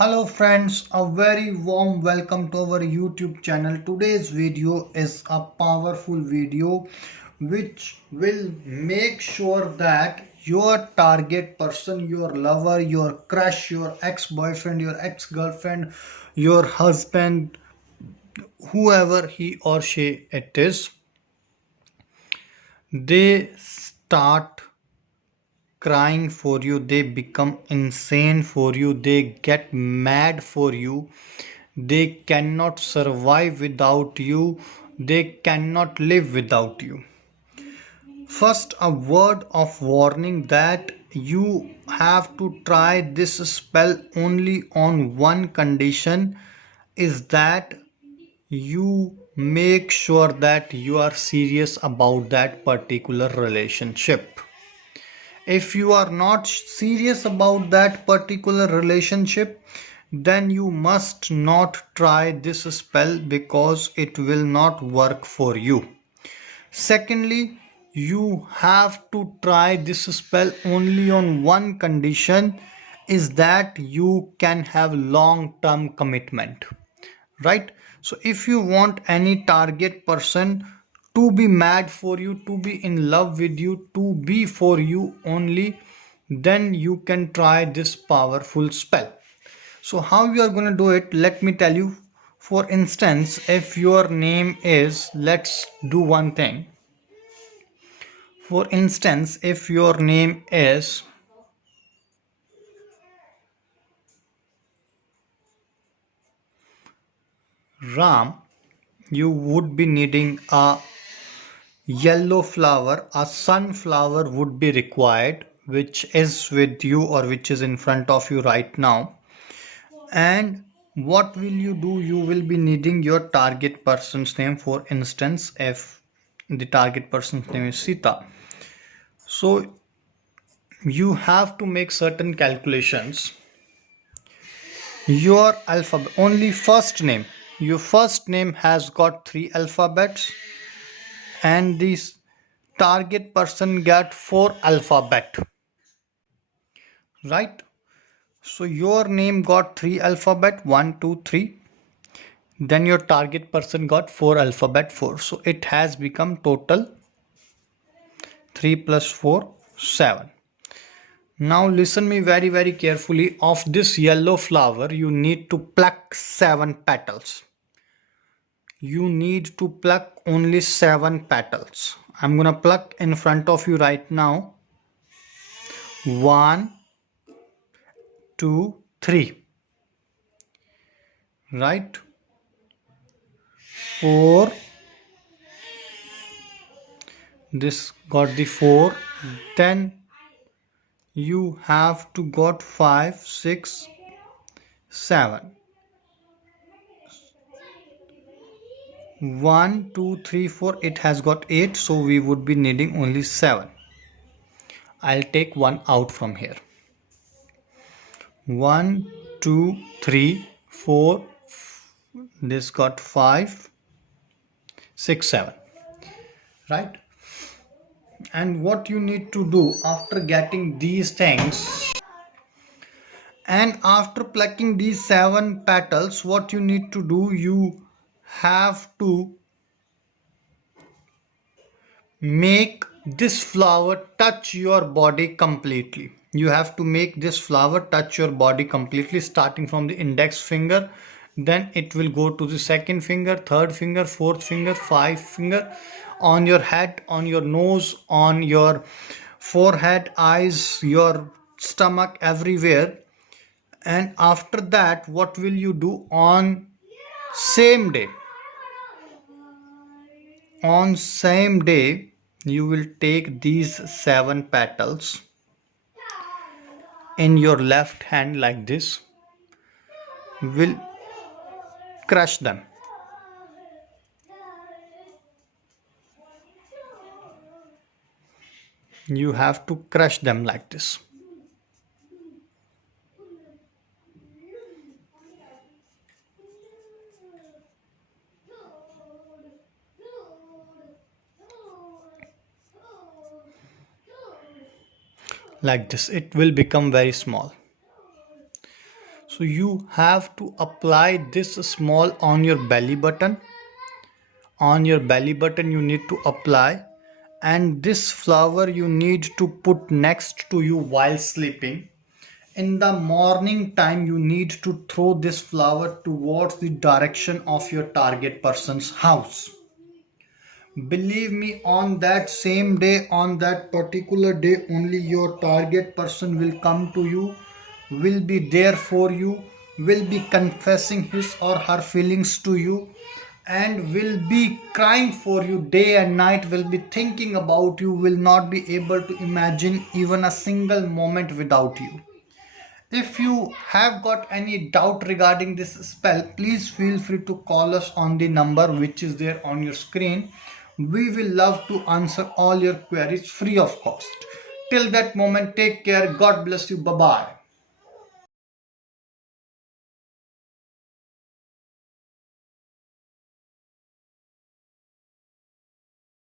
Hello friends, a very warm welcome to our YouTube channel. Today's video is a powerful video which will make sure that your target person, your lover, your crush, your ex-boyfriend, your ex-girlfriend, your husband, whoever he or she it is, they start crying for you, they become insane for you, they get mad for you, they cannot survive without you, they cannot live without you. First, a word of warning that you have to try this spell only on one condition, is that you make sure that you are serious about that particular relationship. If you are not serious about that particular relationship, then you must not try this spell because it will not work for you. Secondly, you have to try this spell only on one condition, is that you can have long term commitment, right? So if you want any target person to be mad for you, to be in love with you, to be for you only, then you can try this powerful spell. So how you are going to do it, let me tell you. For instance, if your name is, let's do one thing. For instance, if your name is Ram, you would be needing a yellow flower, a sunflower would be required, which is with you or which is in front of you right now. And what will you do? You will be needing your target person's name. For instance, if the target person's name is Sita, so you have to make certain calculations. Your alphabet, only first name, your first name has got 3 alphabets, and this target person get 4 alphabet, right? So your name got 3 alphabet, 1 2 3, then your target person got 4 alphabet, 4, so it has become total 3 plus 4 7. Now listen me very carefully. Of this yellow flower you need to pluck 7 petals. You need to pluck only 7 petals. I'm gonna pluck in front of you right now. 1 2 3, right? 4, this got the 4, then you have to got 5 6 7. 1 2 3 4, it has got 8, so we would be needing only 7. I'll take one out from here. 1 2 3 4, this got 5 6 7, right? And what you need to do after getting these things, and after plucking these 7 petals, what you need to do, you have to make this flower touch your body completely. You have to make this flower touch your body completely, starting from the index finger, then it will go to the second finger, third finger, fourth finger, five finger, on your head, on your nose, on your forehead, eyes, your stomach, everywhere. And after that, what will you do? On same day, you will take these 7 petals in your left hand like this, will crush them. You have to crush them like this. Like this, it will become very small. So you have to apply this small on your belly button. On your belly button you need to apply, and this flower you need to put next to you while sleeping. In the morning time you need to throw this flower towards the direction of your target person's house. Believe me, on that same day, on that particular day only, your target person will come to you, will be there for you, will be confessing his or her feelings to you, and will be crying for you day and night, will be thinking about you, will not be able to imagine even a single moment without you. If you have got any doubt regarding this spell, please feel free to call us on the number which is there on your screen. We will love to answer all your queries free of cost. Till that moment, take care. God bless you. Bye bye.